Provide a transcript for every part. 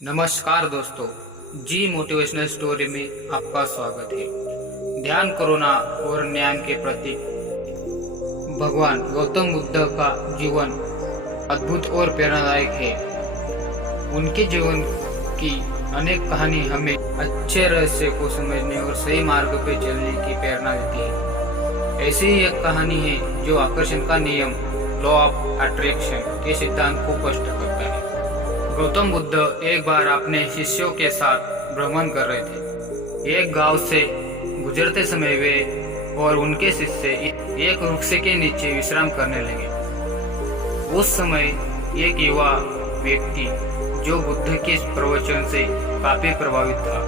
नमस्कार दोस्तों, जी motivational story में आपका स्वागत है। ध्यान, करुणा और न्याय के प्रतीक भगवान गौतम बुद्ध का जीवन अद्भुत और प्रेरणादायक है। उनके जीवन की अनेक कहानी हमें अच्छे रहस्य को समझने और सही मार्ग पर चलने की प्रेरणा देती है। ऐसी ही एक कहानी है जो आकर्षण का नियम, लॉ ऑफ अट्रैक्शन के सिद्धांत को स्पष्ट करता है। गौतम बुद्ध एक बार अपने शिष्यों के साथ भ्रमण कर रहे थे। एक गांव से गुजरते समय वे और उनके शिष्य एक वृक्ष के नीचे विश्राम करने लगे। उस समय एक युवा व्यक्ति जो बुद्ध के प्रवचन से काफी प्रभावित था,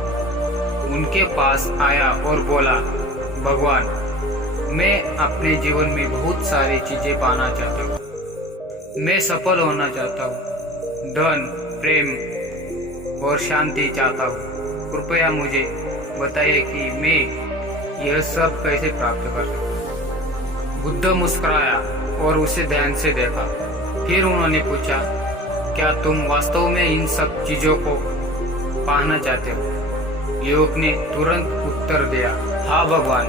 उनके पास आया और बोला, भगवान, मैं अपने जीवन में बहुत सारी चीजें पाना चाहता हूँ। मैं सफल होना चाहता हूँ, धन, प्रेम और शांति चाहता हूँ। कृपया मुझे बताइए कि मैं यह सब कैसे प्राप्त कर सकता हूँ। बुद्ध मुस्कुराया और उसे ध्यान से देखा। फिर उन्होंने पूछा, क्या तुम वास्तव में इन सब चीजों को पाना चाहते हो? युवक ने तुरंत उत्तर दिया, हाँ भगवान,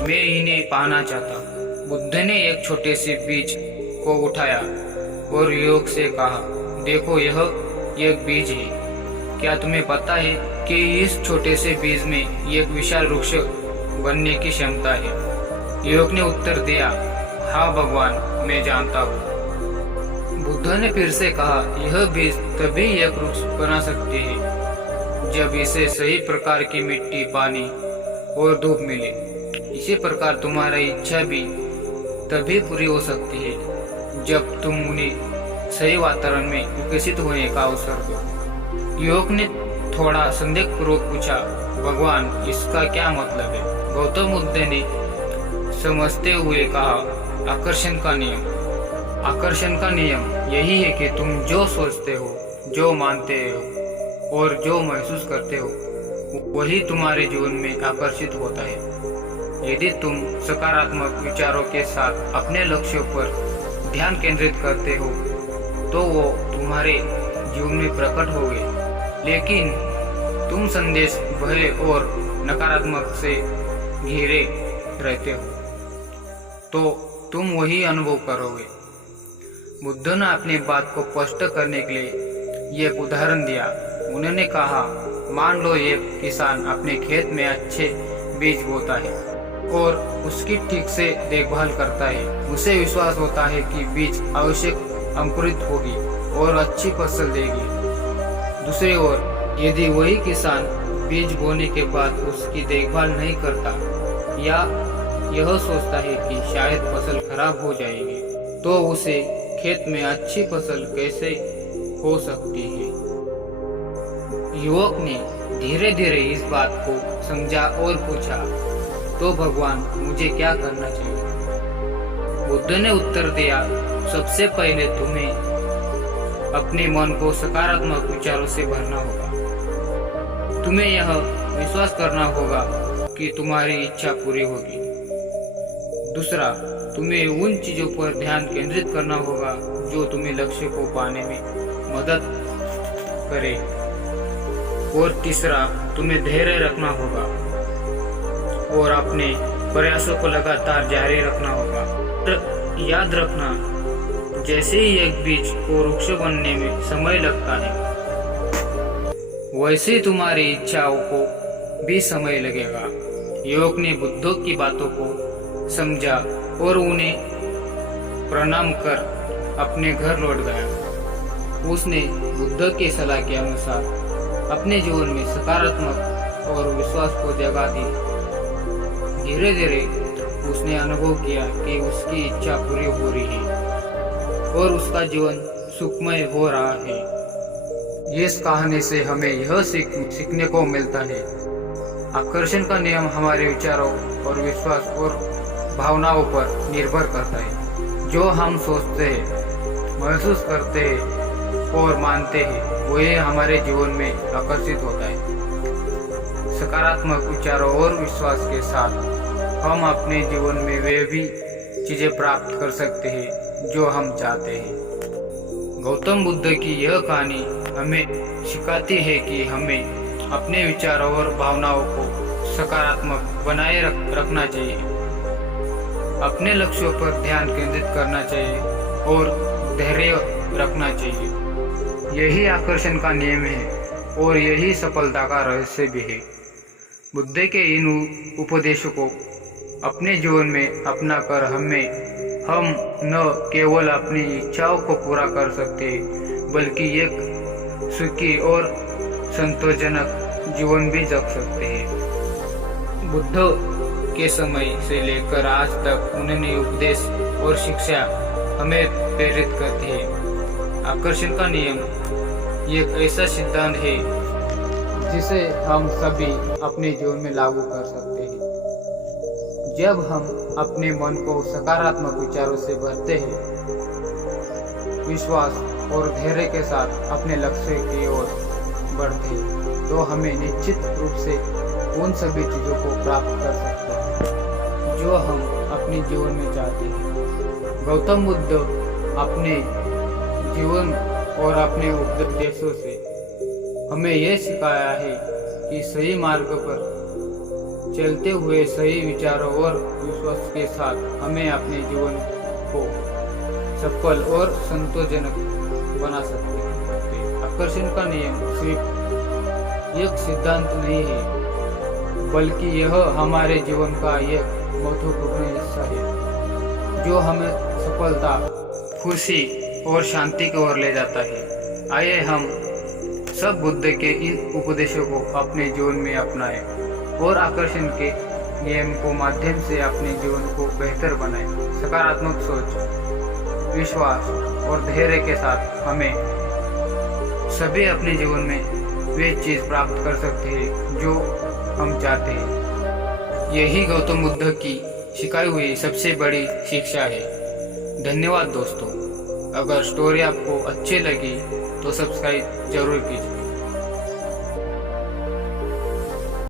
मैं इन्हें पाना चाहता हूँ। बुद्ध ने एक छोटे से बीज को उठाया और युवक से कहा, देखो, यह एक बीज है। क्या तुम्हें पता है कि इस छोटे से बीज में एक विशाल वृक्ष बनने की क्षमता है? युवक ने उत्तर दिया, हाँ भगवान, मैं जानता हूँ। बुद्ध ने फिर से कहा, यह बीज तभी एक वृक्ष बना सकती है जब इसे सही प्रकार की मिट्टी, पानी और धूप मिले। इसी प्रकार तुम्हारी इच्छा भी तभी पूरी हो सकती है जब तुम उन्हें सही वातावरण में विकसित होने का अवसर दो। युवक ने थोड़ा संदेहपूर्वक पूछा, भगवान, इसका क्या मतलब है? गौतम बुद्ध ने समझते हुए कहा, आकर्षण का नियम। आकर्षण का नियम यही है कि तुम जो सोचते हो, जो मानते हो और जो महसूस करते हो, वही तुम्हारे जीवन में आकर्षित होता है। यदि तुम सकारात्मक विचारों के साथ अपने लक्ष्यों पर ध्यान केंद्रित करते हो तो वो तुम्हारे जीवन में प्रकट होंगे। लेकिन तुम संदेश, भय और नकारात्मक से घिरे रहते हो तो तुम वही अनुभव करोगे। बुद्ध ने अपनी बात को स्पष्ट करने के लिए एक उदाहरण दिया। उन्होंने कहा, मान लो एक किसान अपने खेत में अच्छे बीज बोता है और उसकी ठीक से देखभाल करता है। उसे विश्वास होता है कि बीज आवश्यक अंकुरित होगी और अच्छी फसल देगी। दूसरी ओर, यदि वही किसान बीज बोने के बाद उसकी देखभाल नहीं करता या यह सोचता है कि शायद फसल खराब हो जाएगी, तो उसे खेत में अच्छी फसल कैसे हो सकती है? युवक ने धीरे धीरे इस बात को समझा और पूछा, तो भगवान, मुझे क्या करना चाहिए? बुद्ध ने उत्तर दिया, सबसे पहले तुम्हें अपने मन को सकारात्मक विचारों से भरना होगा। तुम्हें यह विश्वास करना होगा कि तुम्हारी इच्छा पूरी होगी। दूसरा, तुम्हें उन चीजों पर ध्यान केंद्रित करना होगा जो तुम्हें लक्ष्य को पाने में मदद करे। और तीसरा, तुम्हें धैर्य रखना होगा और अपने प्रयासों को लगातार जारी रखना होगा। याद रखना, जैसे ही एक बीज को वृक्ष बनने में समय लगता है, वैसे तुम्हारी इच्छाओं को भी समय लगेगा। युवक ने बुद्ध की बातों को समझा और उन्हें प्रणाम कर अपने घर लौट गया। उसने बुद्ध की सलाह के अनुसार अपने जीवन में सकारात्मक और विश्वास को जगा दी। धीरे धीरे उसने अनुभव किया कि उसकी इच्छा पूरी हो रही है और उसका जीवन सुखमय हो रहा है। इस कहानी से हमें यह सीखने को मिलता है, आकर्षण का नियम हमारे विचारों और विश्वास और भावनाओं पर निर्भर करता है। जो हम सोचते हैं, महसूस करते हैं और मानते हैं, वही हमारे जीवन में आकर्षित होता है। सकारात्मक विचारों और विश्वास के साथ हम अपने जीवन में वे भी चीजें प्राप्त कर सकते हैं जो हम चाहते हैं। गौतम बुद्ध की यह कहानी हमें सिखाती है कि हमें अपने विचारों और भावनाओं को सकारात्मक बनाए रखना चाहिए, अपने लक्ष्यों पर ध्यान केंद्रित करना चाहिए और धैर्य रखना चाहिए। यही आकर्षण का नियम है और यही सफलता का रहस्य भी है। बुद्ध के इन उपदेशों को अपने जीवन में अपना कर हम न केवल अपनी इच्छाओं को पूरा कर सकते बल्कि एक सुखी और संतोषजनक जीवन भी जी सकते हैं। बुद्ध के समय से लेकर आज तक उन्होंने उपदेश और शिक्षा हमें प्रेरित करती है। आकर्षण का नियम एक ऐसा सिद्धांत है जिसे हम सभी अपने जीवन में लागू कर सकते हैं। जब हम अपने मन को सकारात्मक विचारों से भरते हैं, विश्वास और धैर्य के साथ अपने लक्ष्य की ओर बढ़ते हैं, तो हमें निश्चित रूप से उन सभी चीज़ों को प्राप्त कर सकते हैं जो हम अपने जीवन में चाहते हैं। गौतम बुद्ध अपने जीवन और अपने उपदेशों से हमें यह सिखाया है कि सही मार्ग पर चलते हुए सही विचारों और विश्वास के साथ हमें अपने जीवन को सफल और संतोषजनक बना सकते हैं। आकर्षण का नियम सिर्फ एक सिद्धांत नहीं है बल्कि यह हमारे जीवन का एक महत्वपूर्ण हिस्सा है जो हमें सफलता, खुशी और शांति की ओर ले जाता है। आइए हम सब बुद्ध के इन उपदेशों को अपने जीवन में अपनाएं और आकर्षण के नियम को माध्यम से अपने जीवन को बेहतर बनाएं। सकारात्मक सोच, विश्वास और धैर्य के साथ हमें सभी अपने जीवन में वे चीज प्राप्त कर सकते हैं जो हम चाहते हैं। यही गौतम बुद्ध की सिखाई हुई सबसे बड़ी शिक्षा है। धन्यवाद दोस्तों। अगर स्टोरी आपको अच्छी लगी तो सब्सक्राइब जरूर कीजिए।